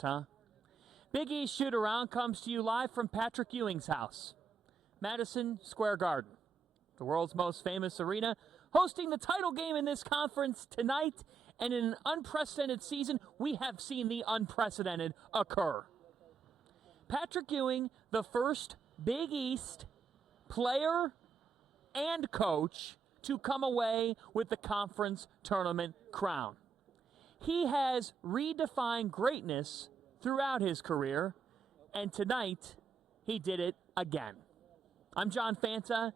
Huh? Big East Shoot Around comes to you live from Patrick Ewing's house, Madison Square Garden, the world's most famous arena, hosting the title game in this conference tonight. And in an unprecedented season, we have seen the unprecedented occur. Patrick Ewing, the first Big East player and coach to come away with the conference tournament crown. He has redefined greatness throughout his career, and tonight he did it again. I'm John Fanta,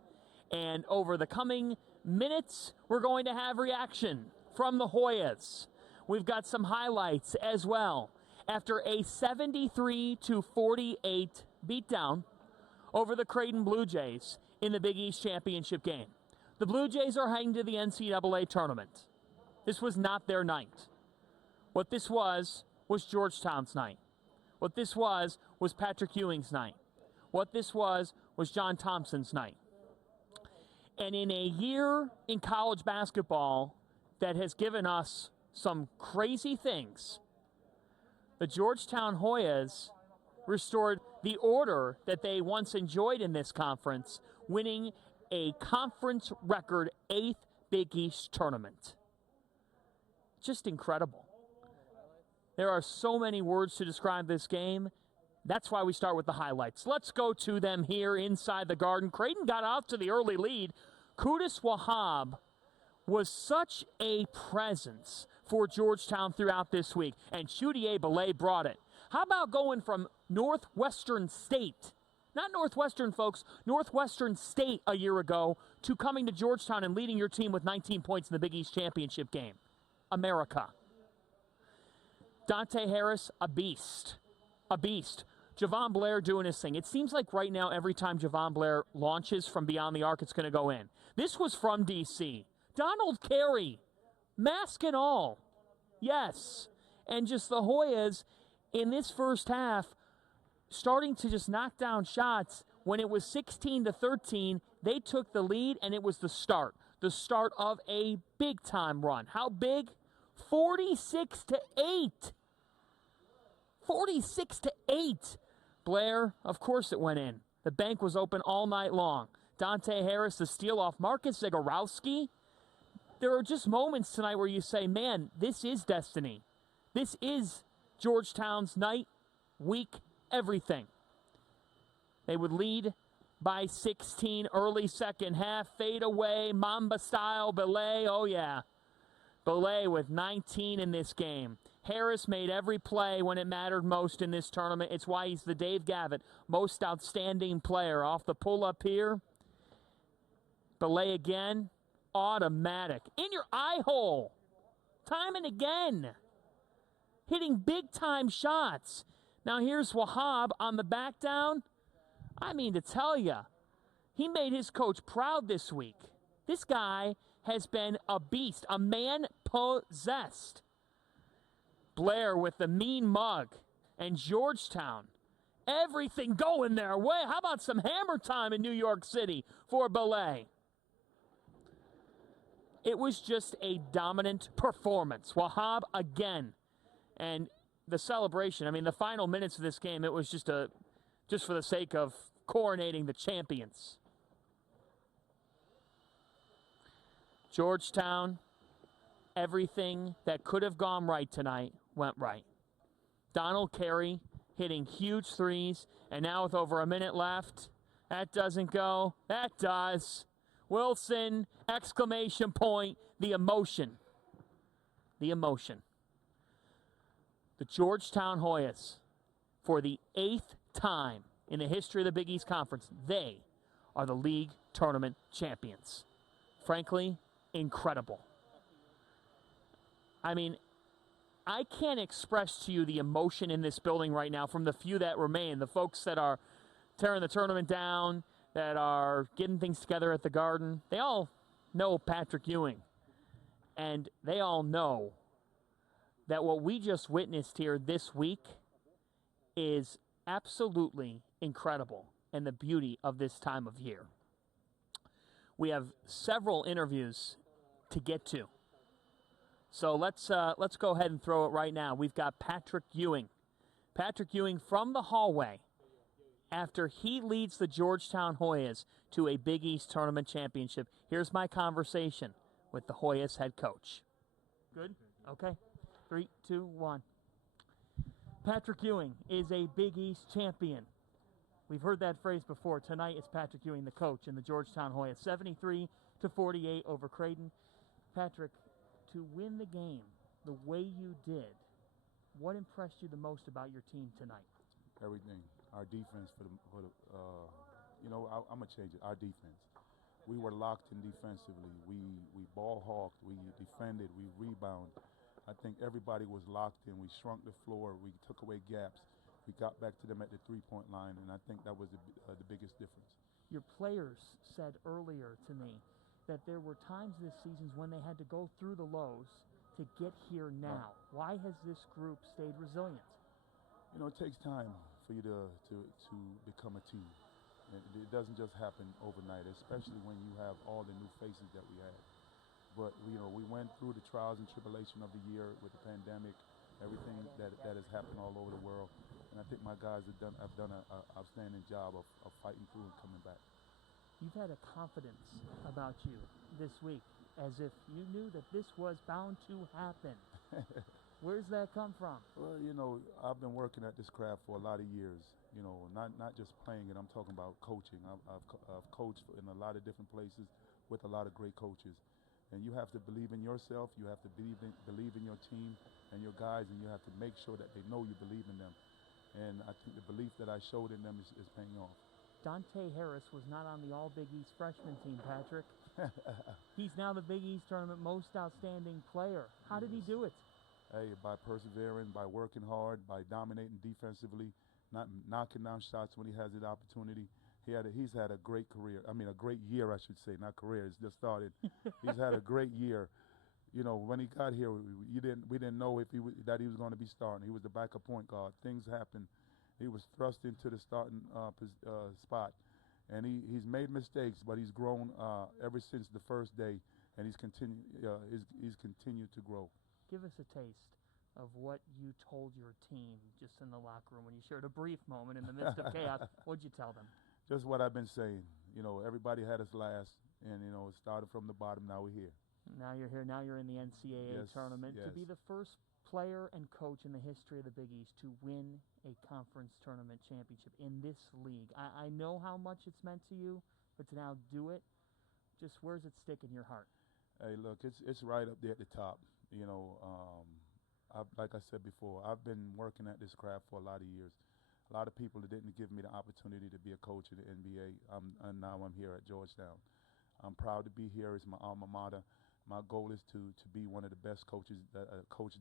and over the coming minutes, we're going to have reaction from the Hoyas. We've got some highlights as well. After a 73-48 beatdown over the Creighton Blue Jays in the Big East Championship game, the Blue Jays are heading to the NCAA tournament. This was not their night. What this was Georgetown's night. What this was Patrick Ewing's night. What this was John Thompson's night. And in a year in college basketball that has given us some crazy things, the Georgetown Hoyas restored the order that they once enjoyed in this conference, winning a conference record 8th Big East tournament. Just incredible. There are so many words to describe this game. That's why we start with the highlights. Let's go to them here inside the Garden. Creighton got off to the early lead. Qudus Wahab was such a presence for Georgetown throughout this week, and Chudier Belay brought it. How about going from Northwestern State, not Northwestern, folks, Northwestern State a year ago, to coming to Georgetown and leading your team with 19 points in the Big East Championship game? America. Dante Harris, a beast. A beast. Javon Blair doing his thing. It seems like right now, every time Javon Blair launches from beyond the arc, it's going to go in. This was from D.C. Donald Carey, mask and all. Yes. And just the Hoyas in this first half starting to just knock down shots. When it was 16-13, they took the lead, and it was the start of a big-time run. How big? 46-8. 46-8. Blair, of course it went in. The bank was open all night long. Dante Harris, the steal off Marcus Zagorowski. There are just moments tonight where you say, man, this is destiny. This is Georgetown's night, week, everything. They would lead by 16 early second half. Fade away, Mamba style, Belay, oh yeah. Belay with 19 in this game. Harris made every play when it mattered most in this tournament. It's why he's the Dave Gavitt most outstanding player. Off the pull-up here. Belay again. Automatic. In your eye hole. Time and again. Hitting big-time shots. Now here's Wahab on the back down. I mean to tell you, he made his coach proud this week. This guy has been a beast, a man possessed. Blair with the mean mug, and Georgetown. Everything going their way. How about some hammer time in New York City for Belay? It was just a dominant performance. Wahab again. And the celebration, I mean, the final minutes of this game, it was just for the sake of coronating the champions. Georgetown, everything that could have gone right tonight went right. Donald Carey hitting huge threes, and now with over a minute left, that doesn't go. That does. Wilson, exclamation point, the emotion. The emotion. The Georgetown Hoyas, for the 8th time in the history of the Big East Conference, they are the league tournament champions. Frankly, incredible. I mean, I can't express to you the emotion in this building right now from the few that remain, the folks that are tearing the tournament down, that are getting things together at the Garden. They all know Patrick Ewing, and they all know that what we just witnessed here this week is absolutely incredible and the beauty of this time of year. We have several interviews to get to. So let's go ahead and throw it right now. We've got Patrick Ewing Patrick Ewing from the hallway after he leads the Georgetown Hoyas to a Big East Tournament championship. Here's my conversation with the Hoyas head coach. Good? Okay. 3, 2, 1. Patrick Ewing is a Big East champion. We've heard that phrase before. Tonight it's Patrick Ewing, the coach, in the Georgetown Hoyas. 73-48 over Creighton. Patrick, to win the game the way you did, what impressed you the most about your team tonight? Everything. Our defense I'm going to change it. Our defense. We were locked in defensively. We ball hawked. We defended. We rebounded. I think everybody was locked in. We shrunk the floor. We took away gaps. We got back to them at the three-point line, and I think that was the biggest difference. Your players said earlier to me that there were times this season when they had to go through the lows to get here now. Why has this group stayed resilient? You know, it takes time for you to become a team. It doesn't just happen overnight, especially when you have all the new faces that we had. But we went through the trials and tribulation of the year with the pandemic, everything that has happened all over the world. And I think my guys have done an outstanding job of fighting through and coming back. You've had a confidence about you this week, as if you knew that this was bound to happen. Where's that come from? Well, I've been working at this craft for a lot of years. Not just playing it. I'm talking about coaching. I've coached in a lot of different places with a lot of great coaches. And you have to believe in yourself. You have to believe in your team and your guys, and you have to make sure that they know you believe in them. And I think the belief that I showed in them is paying off. Dante Harris was not on the All-Big East freshman team, Patrick. He's now the Big East Tournament most outstanding player. How did he do it? Hey, by persevering, by working hard, by dominating defensively, not knocking down shots when he has the opportunity. He's had a great career. I mean, a great year, I should say, not career. It's just started. He's had a great year. When he got here, we didn't know that he was going to be starting. He was the backup point guard. Things happened. He was thrust into the starting spot, and he's made mistakes, but he's grown ever since the first day, and he's continued to grow. Give us a taste of what you told your team just in the locker room when you shared a brief moment in the midst of chaos. What'd you tell them? Just what I've been saying. Everybody had us last, and it started from the bottom. Now we're here. Now you're here. Now you're in the NCAA tournament. Yes. To be the first player and coach in the history of the Big East to win a conference tournament championship in this league. I know how much it's meant to you, but to now do it, just where's it stick in your heart? Hey, look, it's right up there at the top. Like I said before, I've been working at this craft for a lot of years. A lot of people that didn't give me the opportunity to be a coach in the NBA, and now I'm here at Georgetown. I'm proud to be here. It's my alma mater. My goal is to be one of the best coach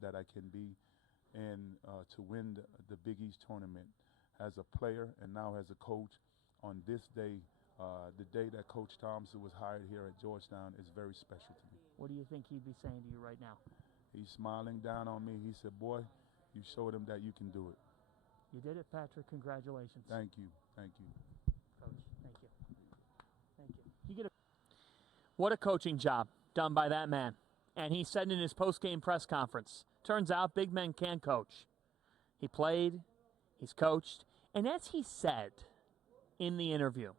that I can be, and to win the Big East tournament as a player and now as a coach on this day, the day that Coach Thompson was hired here at Georgetown, is very special to me. What do you think he'd be saying to you right now? He's smiling down on me. He said, "Boy, you showed him that you can do it." You did it, Patrick. Congratulations. Thank you. Thank you. Coach, thank you. Thank you. What a coaching job done by that man. And he said in his post-game press conference, turns out big men can coach. He played, he's coached, and as he said in the interview,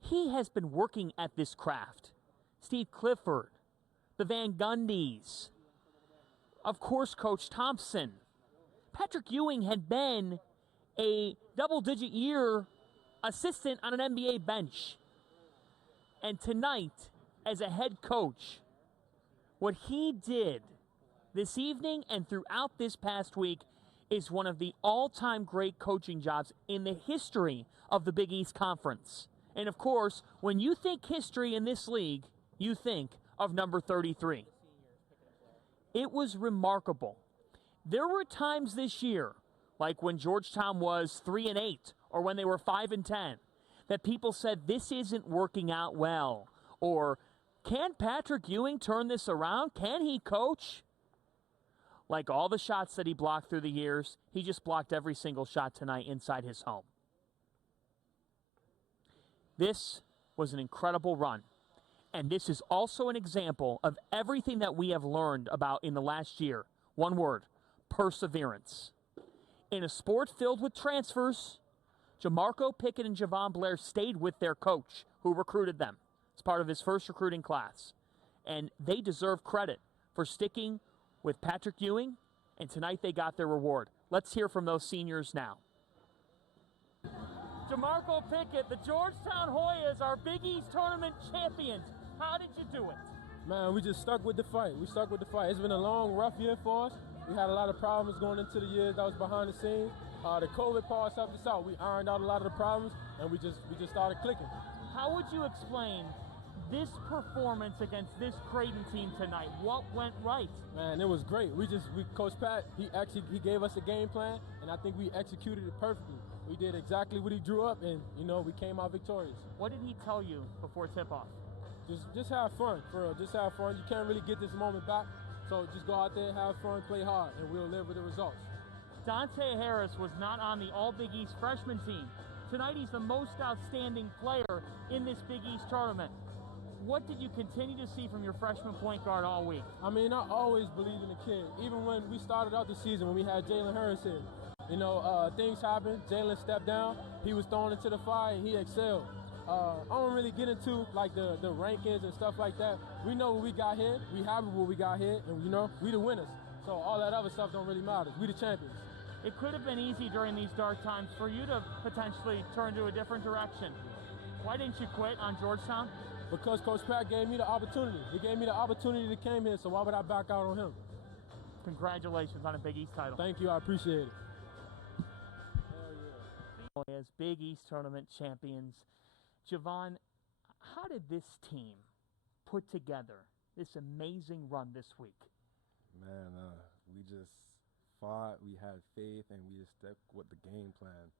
he has been working at this craft. Steve Clifford, the Van Gundys, of course, Coach Thompson. Patrick Ewing had been a double-digit year assistant on an NBA bench. And tonight, as a head coach, what he did this evening and throughout this past week is one of the all-time great coaching jobs in the history of the Big East Conference. And of course, when you think history in this league, you think of number 33. It was remarkable. There were times this year, like when Georgetown was 3-8 or when they were 5-10, that people said this isn't working out well, or can Patrick Ewing turn this around? Can he coach? Like all the shots that he blocked through the years, he just blocked every single shot tonight inside his home. This was an incredible run. And this is also an example of everything that we have learned about in the last year. One word: perseverance. In a sport filled with transfers, Jamarco Pickett and Javon Blair stayed with their coach who recruited them as part of his first recruiting class. And they deserve credit for sticking with Patrick Ewing, and tonight they got their reward. Let's hear from those seniors now. Jamarco Pickett, the Georgetown Hoyas are Big East tournament champions. How did you do it? Man, we just stuck with the fight. We stuck with the fight. It's been a long, rough year for us. We had a lot of problems going into the year that was behind the scenes. The COVID part helped us out. We ironed out a lot of the problems, and we just started clicking. How would you explain this performance against this Creighton team tonight? What went right? Man, it was great. Coach Pat, he gave us a game plan, and I think we executed it perfectly. We did exactly what he drew up, and we came out victorious. What did he tell you before tip-off? Just have fun, for real. Just have fun. You can't really get this moment back, so just go out there, have fun, play hard, and we'll live with the results. Dante Harris was not on the All Big East freshman team. Tonight he's the most outstanding player in this Big East tournament. What did you continue to see from your freshman point guard all week? I mean, I always believed in the kid. Even when we started out the season, when we had Jalen Harris here, things happened. Jalen stepped down. He was thrown into the fire, and he excelled. I don't really get into like the rankings and stuff like that. We know what we got here. We happy with what we got here, and we the winners. So all that other stuff don't really matter. We the champions. It could have been easy during these dark times for you to potentially turn to a different direction. Why didn't you quit on Georgetown? Because Coach Pat gave me the opportunity. He gave me the opportunity to come here, so why would I back out on him? Congratulations on a Big East title. Thank you, I appreciate it. As Big East tournament champions, Javon, how did this team put together this amazing run this week? Man, we just fought, we had faith, and we just stuck with the game plan.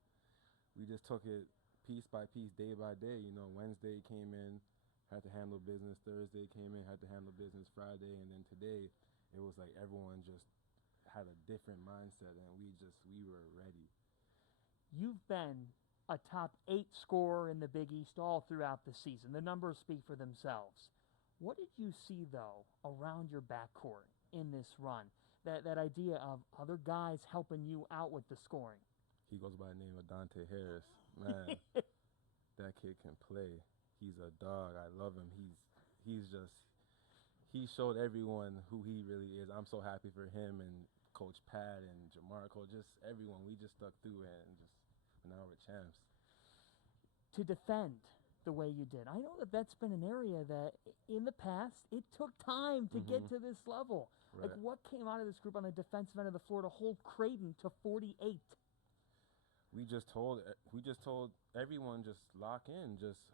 We just took it piece by piece, day by day. Wednesday came in, had to handle business. Thursday came in, had to handle business. Friday, and then today, it was like everyone just had a different mindset, and we were ready. You've been a top 8 scorer in the Big East all throughout the season. The numbers speak for themselves. What did you see, though, around your backcourt in this run? That idea of other guys helping you out with the scoring. He goes by the name of Dante Harris. Man, that kid can play. He's a dog. I love him. He showed everyone who he really is. I'm so happy for him and Coach Pat and Jamarco, just everyone. We just stuck through it, and now we're champs. To defend the way you did, I know that's been an area that in the past it took time to get to this level. Right. Like, what came out of this group on the defensive end of the floor to hold Creighton to 48? We just told everyone, just lock in, just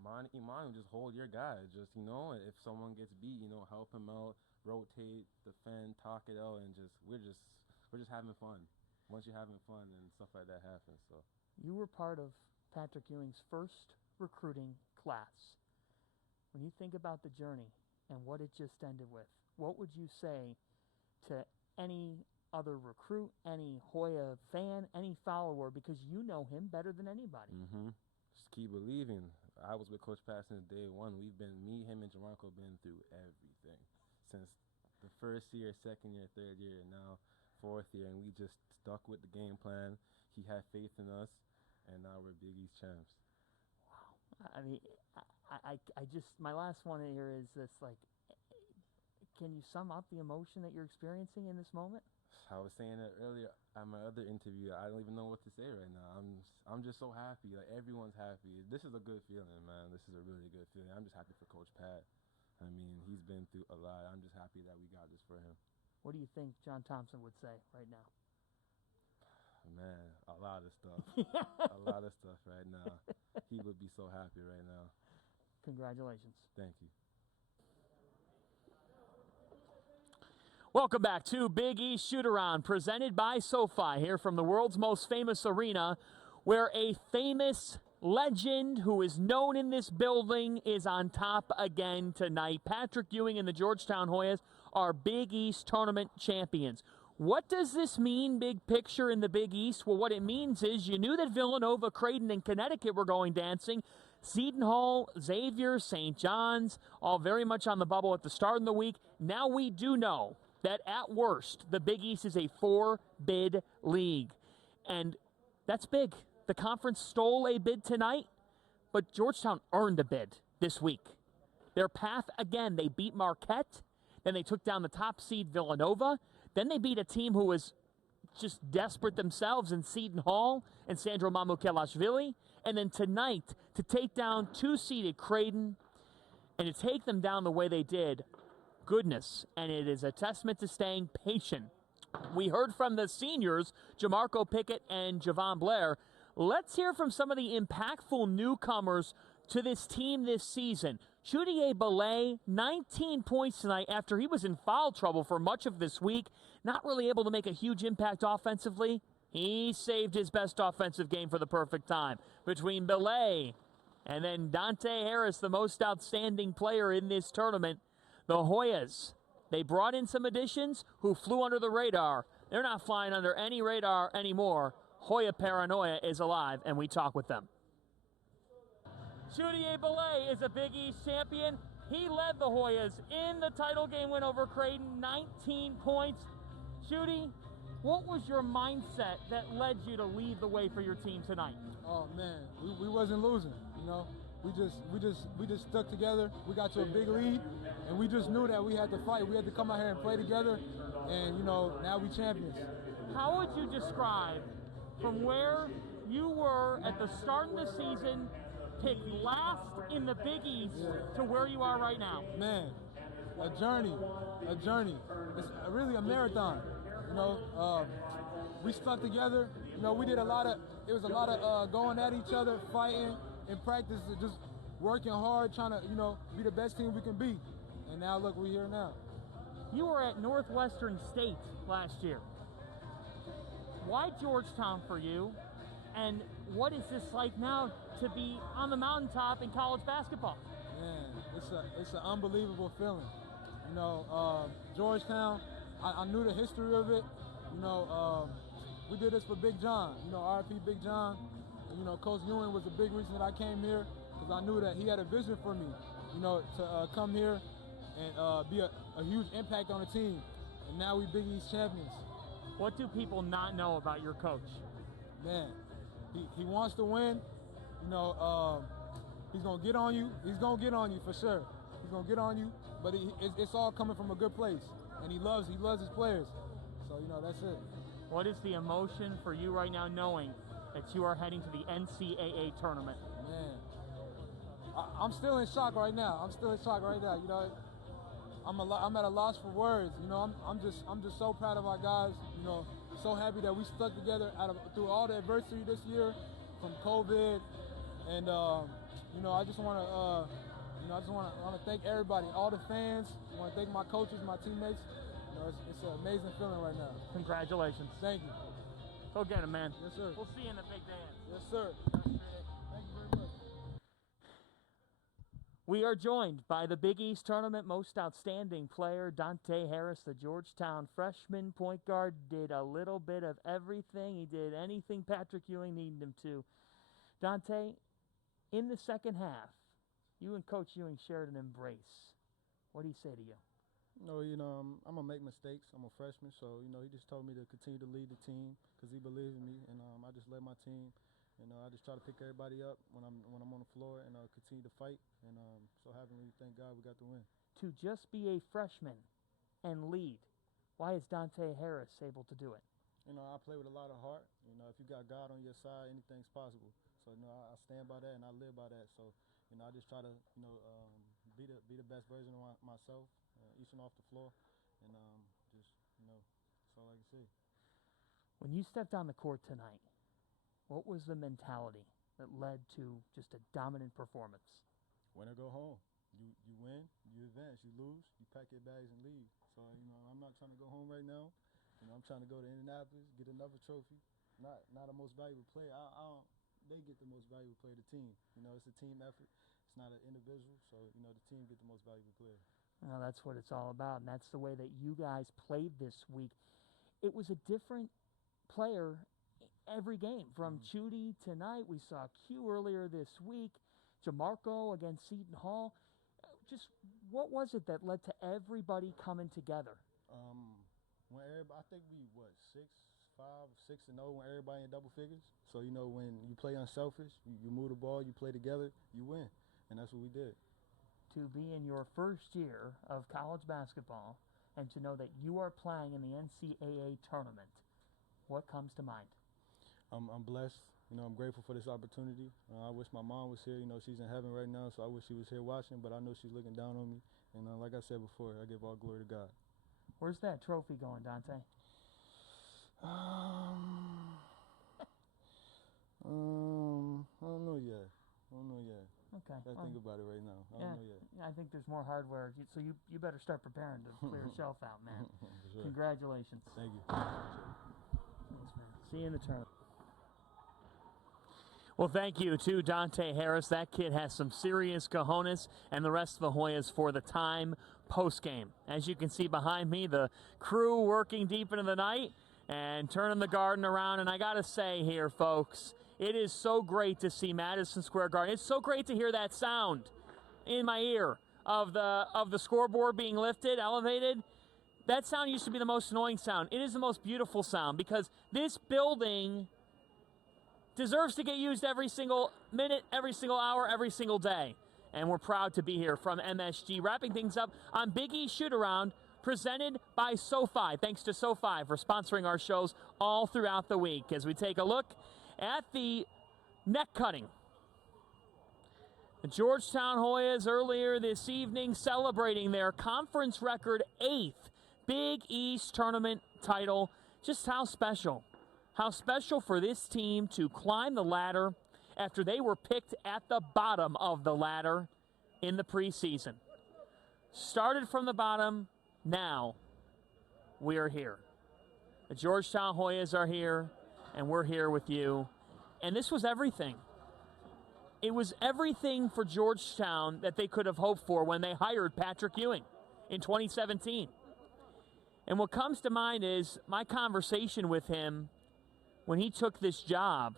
Imanu, just hold your guy. Just if someone gets beat, help him out, rotate, defend, talk it out, and we're just having fun. Once you're having fun, then stuff like that happens. So you were part of Patrick Ewing's first recruiting class. When you think about the journey and what it just ended with, what would you say to any other recruit, any Hoya fan, any follower, because you know him better than anybody? Just keep believing. I was with Coach Pat since day one. Me, him, and Jamarco been through everything since the first year, second year, third year, and now fourth year, and we just stuck with the game plan. He had faith in us, and now we're Big East champs. Wow. I mean, I just, my last one here is this, like, can you sum up the emotion that you're experiencing in this moment? I was saying that earlier at my other interview. I don't even know what to say right now. I'm just so happy. Like, everyone's happy. This is a good feeling, man. This is a really good feeling. I'm just happy for Coach Pat. I mean, he's been through a lot. I'm just happy that we got this for him. What do you think John Thompson would say right now? Man, a lot of stuff. A lot of stuff right now. He would be so happy right now. Congratulations. Thank you. Welcome back to Big East Shoot-Around, presented by SoFi, here from the world's most famous arena, where a famous legend who is known in this building is on top again tonight. Patrick Ewing and the Georgetown Hoyas are Big East tournament champions. What does this mean, big picture, in the Big East? Well, what it means is you knew that Villanova, Creighton, and Connecticut were going dancing. Seton Hall, Xavier, St. John's, all very much on the bubble at the start of the week. Now we do know that at worst, the Big East is a 4-bid league. And that's big. The conference stole a bid tonight, but Georgetown earned a bid this week. Their path, again, they beat Marquette, then they took down the top seed Villanova, then they beat a team who was just desperate themselves in Seton Hall and Sandro Mamukelashvili, and then tonight to take down two-seeded Creighton and to take them down the way they did, goodness, and it is a testament to staying patient. We heard from the seniors, Jamarco Pickett and Javon Blair. Let's hear from some of the impactful newcomers to this team this season. Chudier Belay, 19 points tonight after he was in foul trouble for much of this week, not really able to make a huge impact offensively. He saved his best offensive game for the perfect time. Between Belay and then Dante Harris, the most outstanding player in this tournament, the Hoyas, they brought in some additions who flew under the radar. They're not flying under any radar anymore. Hoya paranoia is alive, and we talk with them. Chudier Belay is a Big East champion. He led the Hoyas in the title game win over Creighton, 19 points. Chudy, what was your mindset that led you to lead the way for your team tonight? Oh man, we wasn't losing. You know, we just stuck together. We got to a big lead, and we just knew that we had to fight. We had to come out here and play together, and you know, now we champions. How would you describe from where you were at the start of the season, picked last in the Big East, to where you are right now? Man, a journey. It's really a marathon. You know, we stuck together. You know, it was a lot of going at each other, fighting in practice, just working hard, trying to, you know, be the best team we can be. And now look, we're here now. You were at Northwestern State last year. Why Georgetown for you? And what is this like now to be on the mountaintop in college basketball? Man, it's an unbelievable feeling. You know, Georgetown, I knew the history of it. You know, we did this for Big John. You know, RIP Big John. And, you know, Coach Ewing was a big reason that I came here, because I knew that he had a vision for me, you know, to come here and be a huge impact on the team. And now we Big East champions. What do people not know about your coach? Man, he wants to win. You know, he's gonna get on you. He's gonna get on you for sure. He's gonna get on you. But it's all coming from a good place, and he loves his players. So you know, that's it. What is the emotion for you right now, knowing that you are heading to the NCAA tournament? Man, I'm still in shock right now. You know, I'm at a loss for words. You know, I'm just so proud of our guys. You know, so happy that we stuck together through all the adversity this year, from COVID, and you know, I just want to thank everybody, all the fans. I want to thank my coaches, my teammates. You know, it's an amazing feeling right now. Congratulations. Thank you. Go get him, man. Yes, sir. We'll see you in the big dance. Yes, sir. Thank you very much. We are joined by the Big East Tournament most outstanding player, Dante Harris, the Georgetown freshman point guard. Did a little bit of everything. He did anything Patrick Ewing needed him to. Dante, in the second half, you and Coach Ewing shared an embrace. What do you say to you? No, you know, I'm going to make mistakes. I'm a freshman, so, you know, he just told me to continue to lead the team because he believed in me, and I just led my team. You know, I just try to pick everybody up when I'm on the floor and continue to fight. And so happily, thank God we got the win. To just be a freshman and lead, why is Dante Harris able to do it? You know, I play with a lot of heart. You know, if you got God on your side, anything's possible. So, you know, I stand by that and I live by that. So, you know, I just try to, you know, be the best version of myself, each and off the floor. And just, you know, that's all I can say. When you stepped on the court tonight, what was the mentality that led to just a dominant performance? Win or go home. You win, you advance. You lose, you pack your bags and leave. So, you know, I'm not trying to go home right now. You know, I'm trying to go to Indianapolis, get another trophy. Not a most valuable player. They get the most valuable player, the team. You know, it's a team effort. It's not an individual. So, you know, the team get the most valuable player. Well, that's what it's all about, and that's the way that you guys played this week. It was a different player every game. From Chudy tonight, we saw Q earlier this week, Jamarco against Seton Hall. Just what was it that led to everybody coming together? I think we, 6, 5-6-0 when everybody in double figures. So, you know, when you play unselfish, you move the ball, you play together, you win. And that's what we did. To be in your first year of college basketball and to know that you are playing in the NCAA tournament, what comes to mind? I'm blessed. You know, I'm grateful for this opportunity. I wish my mom was here. You know, she's in heaven right now, so I wish she was here watching, but I know she's looking down on me. And like I said before, I give all glory to God. Where's that trophy going, Dante? I don't know yet. Okay. I think about it right now. I don't know yet. Yeah, I think there's more hardware. So you better start preparing to clear a shelf out, man. Sure. Congratulations. Thank you. Thanks, man. See you in the tournament. Well, thank you to Dante Harris. That kid has some serious cojones, and the rest of the Hoyas for the time post-game. As you can see behind me, the crew working deep into the night and turning the Garden around. And I got to say here, folks, it is so great to see Madison Square Garden. It's so great to hear that sound in my ear of the scoreboard being lifted, elevated. That sound used to be the most annoying sound. It is the most beautiful sound because this building deserves to get used every single minute, every single hour, every single day. And we're proud to be here from MSG. Wrapping things up on Big East Shoot-Around, presented by SoFi. Thanks to SoFi for sponsoring our shows all throughout the week as we take a look at the neck cutting. The Georgetown Hoyas earlier this evening celebrating their conference record 8th Big East tournament title. Just how special. How special for this team to climb the ladder after they were picked at the bottom of the ladder in the preseason. Started from the bottom, now we are here. The Georgetown Hoyas are here, and we're here with you. And this was everything. It was everything for Georgetown that they could have hoped for when they hired Patrick Ewing in 2017. And what comes to mind is my conversation with him when he took this job,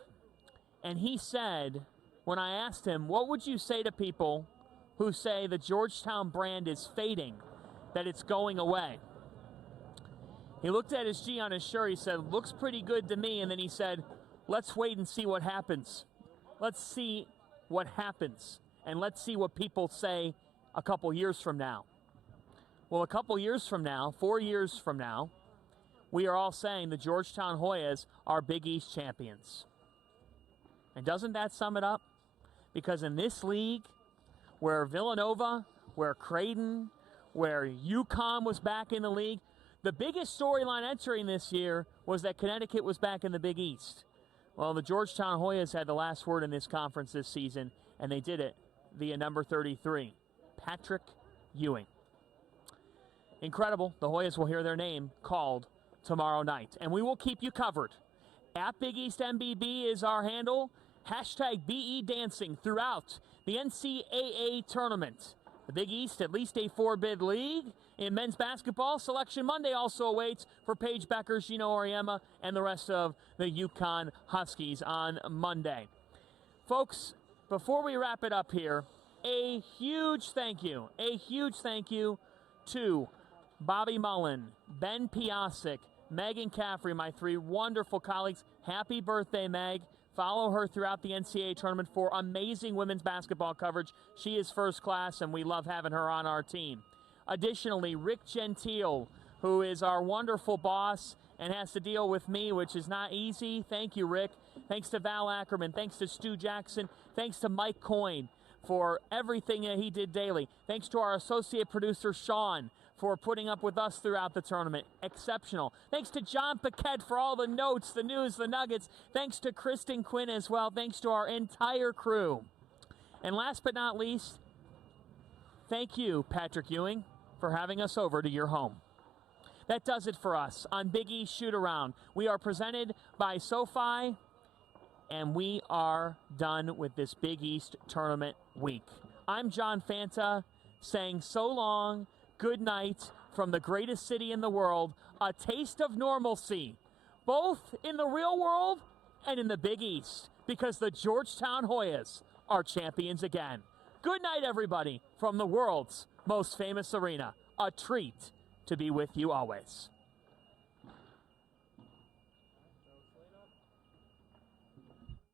and he said, when I asked him, what would you say to people who say the Georgetown brand is fading, that it's going away? He looked at his G on his shirt, he said, looks pretty good to me, and then he said, let's wait and see what happens. Let's see what happens, and let's see what people say a couple years from now. Well, a couple years from now, 4 years from now, we are all saying the Georgetown Hoyas are Big East champions. And doesn't that sum it up? Because in this league, where Villanova, where Creighton, where UConn was back in the league, the biggest storyline entering this year was that Connecticut was back in the Big East. Well, the Georgetown Hoyas had the last word in this conference this season, and they did it via number 33, Patrick Ewing. Incredible. The Hoyas will hear their name called tomorrow night. And we will keep you covered. At Big East MBB is our handle. Hashtag BE Dancing throughout the NCAA tournament. The Big East, at least a 4-bid league. In men's basketball, Selection Monday also awaits for Paige Becker, Gino Auriemma, and the rest of the UConn Huskies on Monday. Folks, before we wrap it up here, a huge thank you to Bobby Mullen, Ben Piasek, Megan Caffrey, my 3 wonderful colleagues. Happy birthday, Meg. Follow her throughout the NCAA tournament for amazing women's basketball coverage. She is first class, and we love having her on our team. Additionally, Rick Gentile, who is our wonderful boss and has to deal with me, which is not easy. Thank you, Rick. Thanks to Val Ackerman. Thanks to Stu Jackson. Thanks to Mike Coyne for everything that he did daily. Thanks to our associate producer, Sean, for putting up with us throughout the tournament. Exceptional. Thanks to John Paquette for all the notes, the news, the nuggets. Thanks to Kristen Quinn as well. Thanks to our entire crew. And last but not least, thank you, Patrick Ewing, for having us over to your home. That does it for us on Big East Shoot-Around. We are presented by SoFi, and we are done with this Big East tournament week. I'm John Fanta saying so long, good night from the greatest city in the world, a taste of normalcy, both in the real world and in the Big East, because the Georgetown Hoyas are champions again. Good night, everybody, from the world's most famous arena. A treat to be with you always.